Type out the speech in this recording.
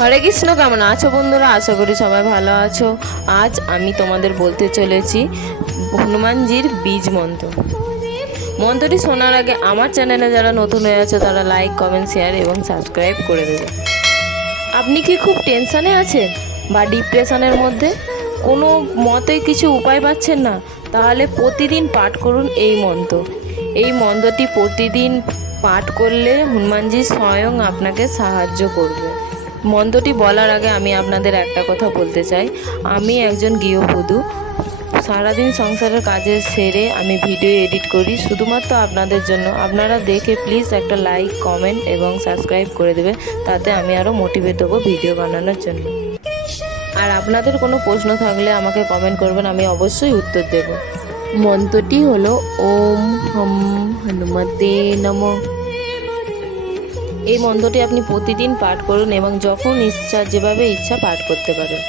হরে কৃষ্ণ। কেমন আছো বন্ধুরা? আশা করি সবাই ভালো আছো। আজ আমি তোমাদের বলতে চলেছি হনুমানজির বীজ মন্ত্র। মন্ত্রটি শোনার আগে আমার চ্যানেলে যারা নতুন হয়ে আছো তারা লাইক, কমেন্ট, শেয়ার এবং সাবস্ক্রাইব করে দেবে। আপনি কি খুব টেনশানে আছেন বা ডিপ্রেশনের মধ্যে, কোনো মতেই কিছু উপায় পাচ্ছেন না? তাহলে প্রতিদিন পাঠ করুন এই মন্ত্র। এই মন্ত্রটি প্রতিদিন পাঠ করলে হনুমানজি স্বয়ং আপনাকে সাহায্য করবে। মন্ত্রটি বলার আগে আমি আপনাদের একটা কথা বলতে চাই। আমি একজন গৃহবধূ। সারাদিন সংসারের কাজে সেরে আমি ভিডিও এডিট করি শুধুমাত্র আপনাদের জন্য। আপনারা দেখে প্লিজ একটা লাইক, কমেন্ট এবং সাবস্ক্রাইব করে দেবে, তাতে আমি আরও মোটিভেট হবো ভিডিও বানানোর জন্য। আর আপনাদের কোনো প্রশ্ন থাকলে আমাকে কমেন্ট করবেন, আমি অবশ্যই উত্তর দেব। মন্ত্রটি হলো ওম হম হনুমতে নমঃ। এই মন্ত্রটি আপনি প্রতিদিন পাঠ করুন এবং যখন ইচ্ছা, যেভাবে ইচ্ছা পাঠ করতে পারেন।